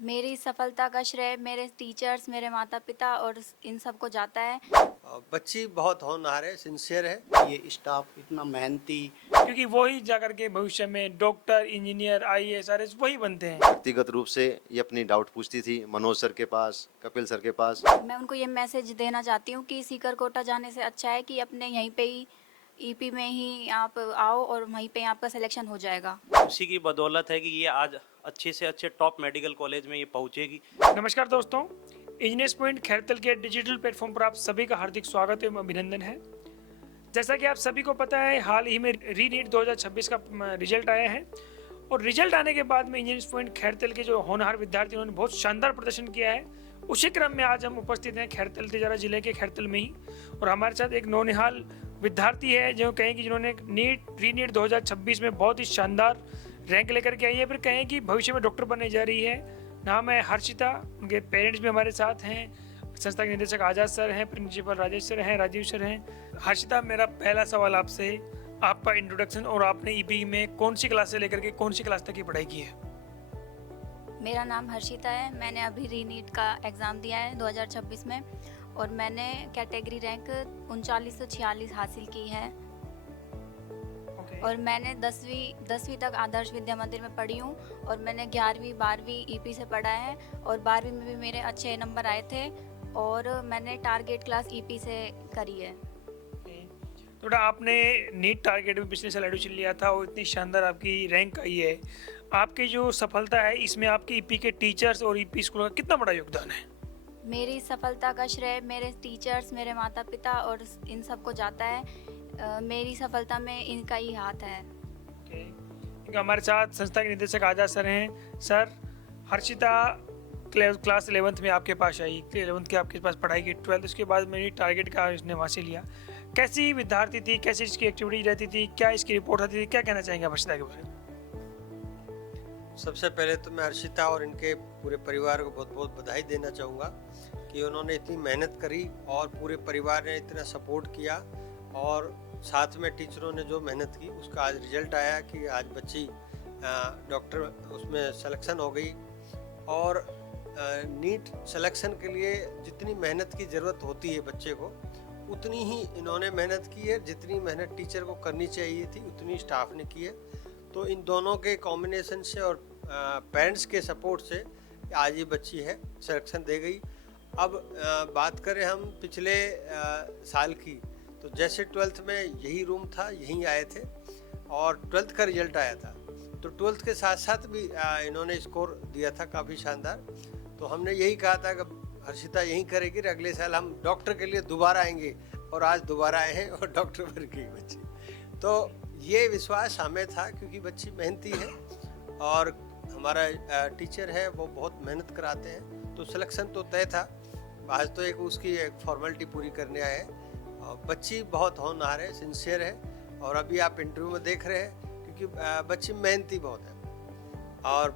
मेरी सफलता का श्रेय मेरे टीचर्स, मेरे माता-पिता और इन सबको जाता है। बच्ची बहुत होनहार है, सिंसियर है। ये स्टाफ इतना मेहनती, क्योंकि वही जाकर के भविष्य में डॉक्टर, इंजीनियर, आईएएस, आरएएस वही बनते हैं। व्यक्तिगत रूप से ये अपनी डाउट पूछती थी मनोज सर के पास, कपिल सर के पास। मैं उनको ये मैसेज देना चाहती हूँ कि सीकर कोटा जाने से अच्छा है कि अपने यहीं पे ही ईपी में ही आप आओ और वहीं पे आपका सिलेक्शन हो जाएगा। उसी की बदौलत है कि ये आज अच्छे से अच्छे टॉप मेडिकल कॉलेज में ये पहुंचेगी। नमस्कार दोस्तों, इंजीनियर्स पॉइंट खैरतल के डिजिटल प्लेटफॉर्म पर आप सभी का हार्दिक स्वागत एवं अभिनंदन है। जैसा कि आप सभी को पता है, हाल ही में रीनीट 2026 का रिजल्ट आया है और रिजल्ट आने के बाद में इंजीनियर्स पॉइंट खैरतल के जो होनहार विद्यार्थी उन्होंने बहुत शानदार प्रदर्शन किया है। उसी क्रम में आज हम उपस्थित हैं खैरतल तिजारा जिले के खैरतल में ही, और हमारे साथ एक नौनिहाल विद्यार्थी है जो कहें कि जिन्होंने रीनीट 2026 में बहुत ही शानदार रैंक लेकर के आई है, फिर कहें कि भविष्य में डॉक्टर बनने जा रही है। नाम है हर्षिता, उनके पेरेंट्स भी हमारे साथ हैं, संस्था के निदेशक आजाद सर हैं, प्रिंसिपल राजेश सर हैं, राजीव सर हैं। हर्षिता, मेरा पहला सवाल आपसे, आपका इंट्रोडक्शन और आपने ईपी में कौन सी क्लास से लेकर के कौन सी क्लास तक की पढ़ाई की है? मेरा नाम हर्षिता है। मैंने अभी रीनीट का एग्ज़ाम दिया है 2026 में और मैंने कैटेगरी रैंक 3946 हासिल की है। और मैंने 10वीं तक आदर्श विद्या मंदिर में पढ़ी हूँ और मैंने 11वीं 12वीं ईपी से पढ़ा है और 12वीं में भी मेरे अच्छे नंबर आए थे और मैंने टारगेट क्लास ईपी से करी है। थोड़ा आपने नीट टारगेट में पिछले साल एडमिशन लिया था और इतनी शानदार आपकी रैंक आई है। आपकी जो सफलता है इसमें आपके ईपी के टीचर्स और ईपी स्कूल का कितना बड़ा योगदान है? मेरी सफलता का श्रेय मेरे टीचर्स, मेरे माता-पिता और इन सबको जाता है। मेरी सफलता में इनका ही हाथ है। क्योंकि हमारे साथ संस्था के निदेशक आजाद सर हैं। सर, हर्षिता क्लास 11th में आपके पास आई, 11th के आपके पास पढ़ाई की, 12th उसके बाद मैंने टारगेट का इसने हासिल लिया। कैसी विद्यार्थी थी, कैसी इसकी एक्टिविटी रहती थी, क्या इसकी रिपोर्ट आती थी, क्या कहना चाहेंगे आप हर्षिता के बारे में? सबसे पहले तो मैं हर्षिता और इनके पूरे परिवार को बहुत बहुत बधाई देना चाहूँगा कि उन्होंने इतनी मेहनत करी और पूरे परिवार ने इतना सपोर्ट किया और साथ में टीचरों ने जो मेहनत की उसका आज रिजल्ट आया कि आज बच्ची डॉक्टर उसमें सिलेक्शन हो गई। और नीट सिलेक्शन के लिए जितनी मेहनत की ज़रूरत होती है बच्चे को, उतनी ही इन्होंने मेहनत की है। जितनी मेहनत टीचर को करनी चाहिए थी उतनी स्टाफ ने की है। तो इन दोनों के कॉम्बिनेशन से और पेरेंट्स के सपोर्ट से आज ये बच्ची है सिलेक्शन दे गई। अब बात करें हम पिछले साल की, तो जैसे 12th में यही रूम था, यहीं आए थे और 12th का रिजल्ट आया था, तो 12th के साथ साथ भी इन्होंने स्कोर दिया था काफ़ी शानदार। तो हमने यही कहा था कि हर्षिता यहीं करेगी, अगले साल हम डॉक्टर के लिए दोबारा आएंगे, और आज दोबारा आए हैं और डॉक्टर बन गई बच्ची। तो ये विश्वास हमें था क्योंकि बच्ची मेहनती है और हमारा टीचर है वो बहुत मेहनत कराते हैं। तो सिलेक्शन तो तय था, आज तो एक उसकी एक फॉर्मेलिटी पूरी करने आए हैं। और बच्ची बहुत होनहार है, सिंसियर है और अभी आप इंटरव्यू में देख रहे हैं क्योंकि बच्ची मेहनती बहुत है और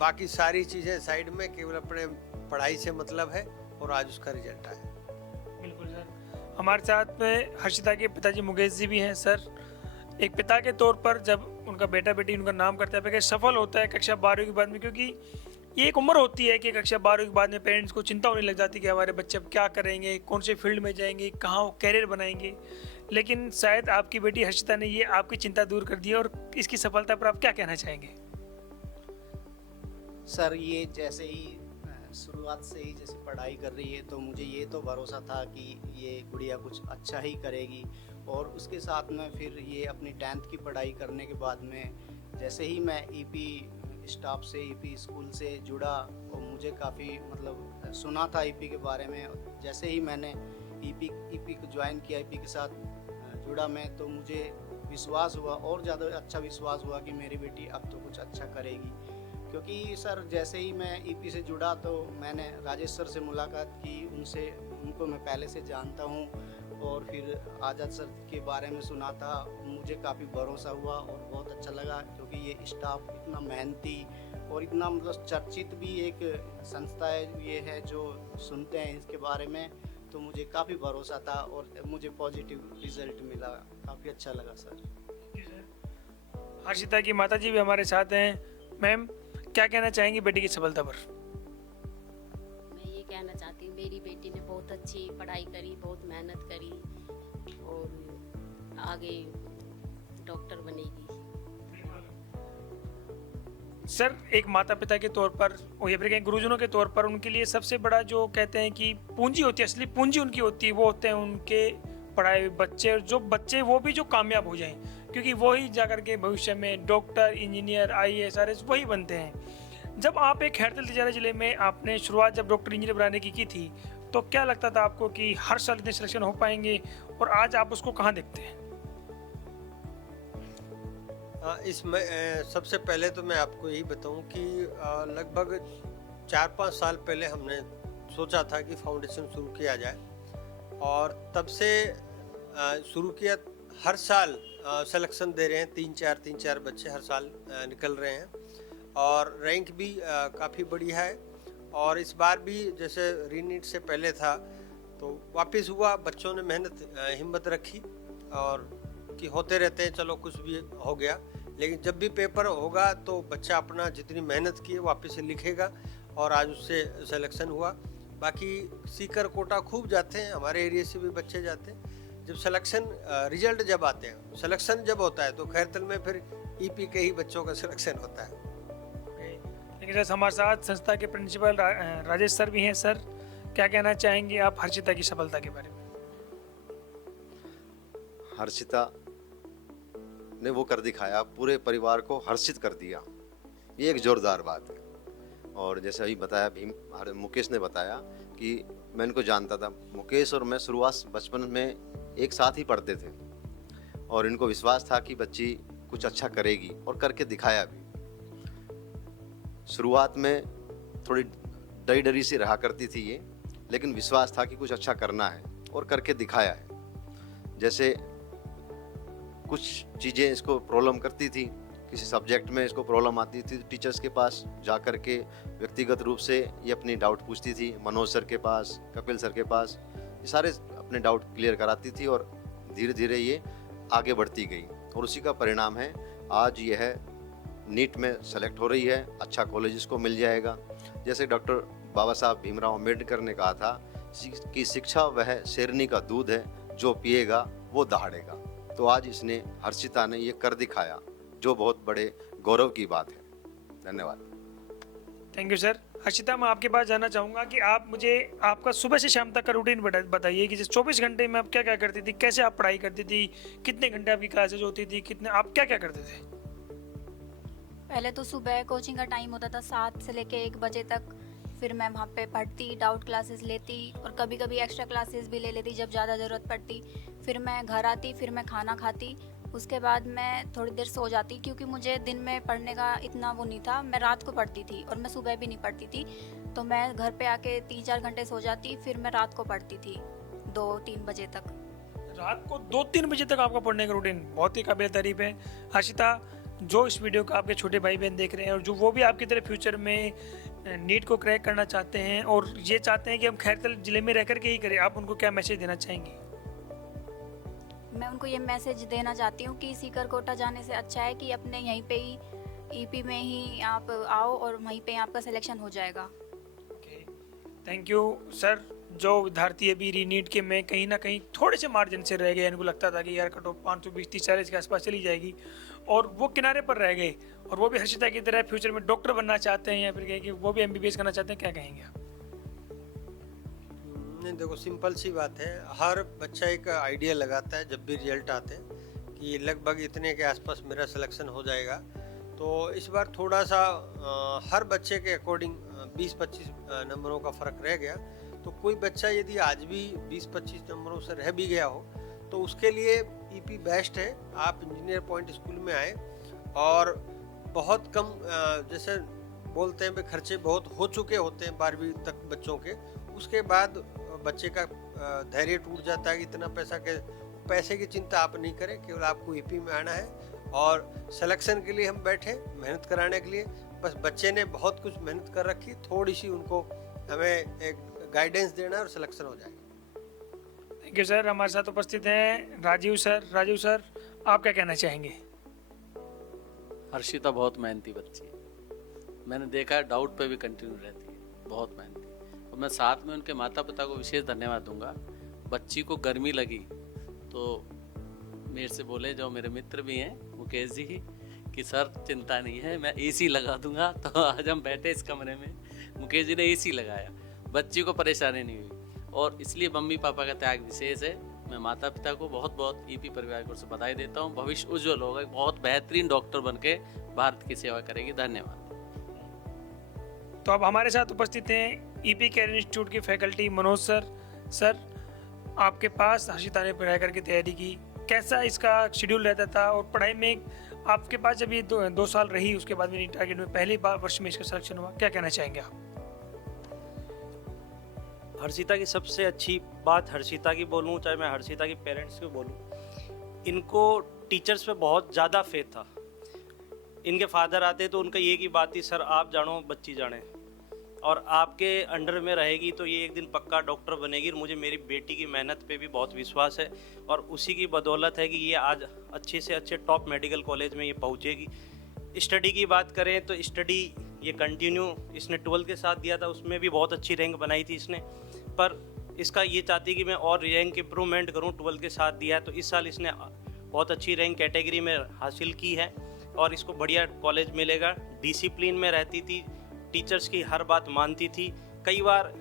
बाकी सारी चीज़ें साइड में, केवल अपने पढ़ाई से मतलब है और आज उसका रिजल्ट आया। बिल्कुल सर, हमारे साथ में हर्षिता के पिताजी मुकेश जी भी हैं। सर, एक पिता के तौर पर जब उनका बेटा बेटी उनका नाम करता है, कि सफल होता है कक्षा 12वीं के बाद में, क्योंकि ये एक उम्र होती है कि कक्षा 12वीं के बाद में पेरेंट्स को चिंता होने लग जाती है कि हमारे बच्चे अब क्या करेंगे, कौन से फील्ड में जाएंगे, कहाँ वो कैरियर बनाएंगे। लेकिन शायद आपकी बेटी हर्षिता ने ये आपकी चिंता दूर कर दी, और इसकी सफलता पर आप क्या कहना चाहेंगे? सर ये जैसे ही शुरुआत से ही जैसे पढ़ाई कर रही है, तो मुझे ये तो भरोसा था कि ये गुड़िया कुछ अच्छा ही करेगी। और उसके साथ में फिर ये अपनी 10th की पढ़ाई करने के बाद में जैसे ही मैं ईपी स्टाफ से, ईपी स्कूल से जुड़ा, और मुझे काफ़ी मतलब सुना था ईपी के बारे में। जैसे ही मैंने ईपी को ज्वाइन किया, ईपी के साथ जुड़ा मैं, तो मुझे विश्वास हुआ, और ज़्यादा अच्छा विश्वास हुआ कि मेरी बेटी अब तो कुछ अच्छा करेगी। क्योंकि सर जैसे ही मैं ईपी से जुड़ा तो मैंने राजेश सर से मुलाकात की, उनको मैं पहले से जानता हूँ, और फिर आज़ाद सर के बारे में सुना था। मुझे काफ़ी भरोसा हुआ और बहुत अच्छा लगा, क्योंकि ये स्टाफ इतना मेहनती और इतना मतलब चर्चित भी एक संस्था है, ये है जो सुनते हैं इसके बारे में। तो मुझे काफ़ी भरोसा था और मुझे पॉजिटिव रिजल्ट मिला, काफ़ी अच्छा लगा सर। हर्षिता की माताजी भी हमारे साथ हैं। मैम, क्या कहना चाहेंगी बेटी की सफलता पर? मैं ये कहना चाहती हूँ मेरी बेटी ने बहुत अच्छी पढ़ाई करी, बहुत मेहनत करी और आगे डॉक्टर बनेगी। सर, एक माता पिता के तौर पर और या फिर कहीं गुरुजनों के तौर पर उनके लिए सबसे बड़ा जो कहते हैं कि पूंजी होती है, असली पूंजी उनकी होती है, वो होते हैं उनके पढ़ाए हुए बच्चे, और जो बच्चे वो भी जो कामयाब हो जाएं, क्योंकि वही जाकर के भविष्य में डॉक्टर, इंजीनियर, IAS, RS वही बनते हैं। जब आप एक खैरतल तिजारा जिले में आपने शुरुआत जब डॉक्टर इंजीनियर बनाने की थी, तो क्या लगता था आपको कि हर साल इतने सिलेक्शन हो पाएंगे, और आज आप उसको कहाँ देखते हैं? इसमें सबसे पहले तो मैं आपको यही बताऊं कि लगभग 4-5 साल पहले हमने सोचा था कि फाउंडेशन शुरू किया जाए, और तब से शुरू किया। हर साल सिलेक्शन दे रहे हैं, 3-4 बच्चे हर साल निकल रहे हैं, और रैंक भी काफ़ी बढ़िया है। और इस बार भी जैसे रीनीट से पहले था तो वापस हुआ, बच्चों ने मेहनत हिम्मत रखी, और कि होते रहते हैं, चलो कुछ भी हो गया, लेकिन जब भी पेपर होगा तो बच्चा अपना जितनी मेहनत की है वापस से लिखेगा, और आज उससे सिलेक्शन हुआ। बाकी सीकर कोटा खूब जाते हैं, हमारे एरिया से भी बच्चे जाते हैं। जब सिलेक्शन रिजल्ट जब आते हैं, सिलेक्शन जब होता है तो खैरतल में फिर EP के ही बच्चों का सिलेक्शन होता है। लेकिन सर, हमारे साथ संस्था के प्रिंसिपल राजेश सर भी हैं। सर, क्या कहना चाहेंगे आप हर्षिता की सफलता के बारे में? हर्षिता ने वो कर दिखाया, पूरे परिवार को हर्षित कर दिया, ये एक जोरदार बात है। और जैसे अभी बताया मुकेश ने बताया कि मैं इनको जानता था, मुकेश और मैं शुरुआत बचपन में एक साथ ही पढ़ते थे, और इनको विश्वास था कि बच्ची कुछ अच्छा करेगी, और करके दिखाया भी। शुरुआत में थोड़ी डरी डरी सी रहा करती थी ये, लेकिन विश्वास था कि कुछ अच्छा करना है, और करके दिखाया है। जैसे कुछ चीज़ें इसको प्रॉब्लम करती थी, किसी सब्जेक्ट में इसको प्रॉब्लम आती थी, टीचर्स के पास जा कर के व्यक्तिगत रूप से ये अपनी डाउट पूछती थी, मनोज सर के पास, कपिल सर के पास, ये सारे अपने डाउट क्लियर कराती थी, और धीरे धीरे ये आगे बढ़ती गई, और उसी का परिणाम है आज यह नीट में सेलेक्ट हो रही है। अच्छा कॉलेज इसको मिल जाएगा। जैसे डॉक्टर बाबा साहब भीमराव अम्बेडकर ने कहा था कि शिक्षा वह शेरनी का दूध है, जो पिएगा वो दहाड़ेगा। तो आज इसने, हर्षिता ने ये कर दिखाया, जो बहुत बड़े गौरव की बात है। धन्यवाद। Thank you sir. हर्षिता, मैं आपके पास जानना चाहूँगा कि आप मुझे आपका सुबह से शाम तक का रूटीन बताइए कि जैसे 24 घंटे में आप क्या क्या करती थी, कैसे आप पढ़ाई करती थी, कितने घंटे आपकी क्लासेज होती थी, कितने आप क्या क्या करते थे? पहले तो सुबह कोचिंग का टाइम होता था 7 से लेके 1 बजे तक, फिर मैं वहाँ पे पढ़ती, डाउट क्लासेस लेती, और कभी कभी एक्स्ट्रा क्लासेस भी ले लेती जब ज़्यादा ज़रूरत पड़ती। फिर मैं घर आती, फिर मैं खाना खाती, उसके बाद मैं थोड़ी देर सो जाती, क्योंकि मुझे दिन में पढ़ने का इतना वो नहीं था। मैं रात को पढ़ती थी और मैं सुबह भी नहीं पढ़ती थी, तो मैं घर पे आके 3-4 घंटे सो जाती, फिर मैं रात को पढ़ती थी 2-3 बजे तक। रात को 2-3 बजे तक आपका पढ़ने का रूटीन बहुत ही काबिल तारीफ है। हर्षिता, जो इस वीडियो को आपके छोटे भाई बहन देख रहे हैं, और जो वो भी आपकी तरह फ्यूचर में नीट को क्रैक करना चाहते हैं, और ये चाहते हैं कि हम खैरतल जिले में रह कर के ही करें, आप उनको क्या मैसेज देना चाहेंगे? मैं उनको ये मैसेज देना चाहती हूँ कि सीकर कोटा जाने से अच्छा है कि अपने यहीं पे ही EP में ही आप आओ, और वहीं पे आपका सिलेक्शन हो जाएगा। Thank you sir. जो विद्यार्थी अभी रीनीट के में कहीं ना कहीं थोड़े से मार्जिन से रह गए, इनको लगता था कि यार कट ऑफ 520-30-40 के आसपास चली जाएगी, और वो किनारे पर रह गए, और वो भी हर्षिता की तरह फ्यूचर में डॉक्टर बनना चाहते हैं, या फिर कहें कि वो भी MBBS करना चाहते हैं, क्या कहेंगे आप? नहीं, देखो सिंपल सी बात है, हर बच्चा एक आइडिया लगाता है जब भी रिजल्ट आते हैं कि लगभग इतने के आसपास मेरा सिलेक्शन हो जाएगा। तो इस बार थोड़ा सा हर बच्चे के अकॉर्डिंग 20-25 नंबरों का फ़र्क रह गया। तो कोई बच्चा यदि आज भी 20-25 नंबरों से रह भी गया हो तो उसके लिए EP बेस्ट है। आप इंजीनियर पॉइंट स्कूल में आए, और बहुत कम जैसे बोलते हैं खर्चे बहुत हो चुके होते हैं 12वीं तक बच्चों के, उसके बाद बच्चे का धैर्य टूट जाता है कि इतना पैसे की चिंता आप नहीं करें, केवल आपको EP में आना है, और सिलेक्शन के लिए हम बैठे मेहनत कराने के लिए। बस बच्चे ने बहुत कुछ मेहनत कर रखी, थोड़ी सी उनको हमें एक गाइडेंस देना है और सिलेक्शन हो जाएगा। Thank you sir. हमारे साथ उपस्थित हैं राजीव सर। राजीव सर, आप क्या कहना चाहेंगे? हर्षिता बहुत मेहनती बच्ची है, मैंने देखा है डाउट पे भी कंटिन्यू रहती है, बहुत मेहनती। और मैं साथ में उनके माता पिता को विशेष धन्यवाद दूंगा। बच्ची को गर्मी लगी तो मेरे से बोले, जो मेरे मित्र भी हैं मुकेश जी, कि सर चिंता नहीं है, मैं एसी लगा दूंगा। तो आज हम बैठे इस कमरे में, मुकेश जी ने एसी लगाया, बच्ची को परेशानी नहीं हुई। और इसलिए मम्मी पापा का त्याग विशेष है। मैं माता पिता को बहुत बहुत ईपी परिवार को बधाई देता हूँ। भविष्य उज्जवल होगा, बहुत बेहतरीन डॉक्टर बन के भारत की सेवा करेगी। धन्यवाद। तो अब हमारे साथ उपस्थित हैं ईपी केयर इंस्टीट्यूट के फैकल्टी मनोज सर। सर, आपके पास हर्षिता ने पढ़ाई करके तैयारी की, कैसा इसका शेड्यूल रहता था? और पढ़ाई में आपके पास जब ये 2 साल रही, उसके बाद में टारगेट में पहली बार वर्ष में इसका सिलेक्शन हुआ, क्या कहना चाहेंगे आप? हर्षिता की सबसे अच्छी बात हर्षिता की बोलूँ, चाहे मैं हर्षिता की पेरेंट्स की बोलूँ, इनको टीचर्स पे बहुत ज़्यादा फेथ था। इनके फादर आते तो उनका ये की बात थी, सर आप जानो बच्ची जाने, और आपके अंडर में रहेगी तो ये एक दिन पक्का डॉक्टर बनेगी। और मुझे मेरी बेटी की मेहनत पे भी बहुत विश्वास है, और उसी की बदौलत है कि ये आज अच्छे से अच्छे टॉप मेडिकल कॉलेज में ये पहुँचेगी। स्टडी की बात करें तो स्टडी ये कंटिन्यू इसने 12 के साथ दिया था, उसमें भी बहुत अच्छी रैंक बनाई थी इसने। पर इसका ये चाहती कि मैं और रैंक इम्प्रूवमेंट करूं, 12 के साथ दिया है तो इस साल इसने बहुत अच्छी रैंक कैटेगरी में हासिल की है, और इसको बढ़िया कॉलेज मिलेगा। डिसिप्लिन में रहती थी, टीचर्स की हर बात मानती थी। कई बार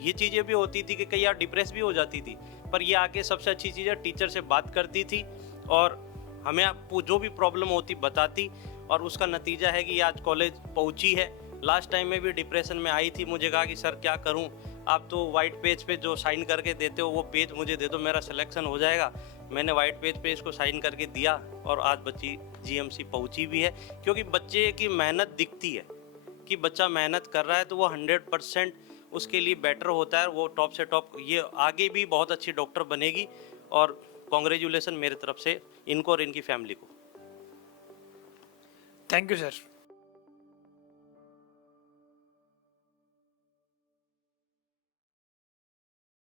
ये चीज़ें भी होती थी कि कई बार डिप्रेस भी हो जाती थी, पर ये आके सबसे अच्छी चीज़ है टीचर से बात करती थी और हमें जो भी प्रॉब्लम होती बताती, और उसका नतीजा है कि ये आज कॉलेज पहुंची है। लास्ट टाइम में भी डिप्रेशन में आई थी, मुझे कहा कि सर क्या करूं, आप तो वाइट पेज पे जो साइन करके देते हो वो पेज मुझे दे दो, मेरा सिलेक्शन हो जाएगा। मैंने वाइट पेज पे इसको साइन करके दिया, और आज बच्ची जीएमसी पहुंची भी है। क्योंकि बच्चे की मेहनत दिखती है कि बच्चा मेहनत कर रहा है, तो वो 100% उसके लिए बेटर होता है। वो टॉप से टॉप, ये आगे भी बहुत अच्छी डॉक्टर बनेगी। और कॉन्ग्रेचुलेसन मेरी तरफ से इनको और इनकी फैमिली को। Thank you sir.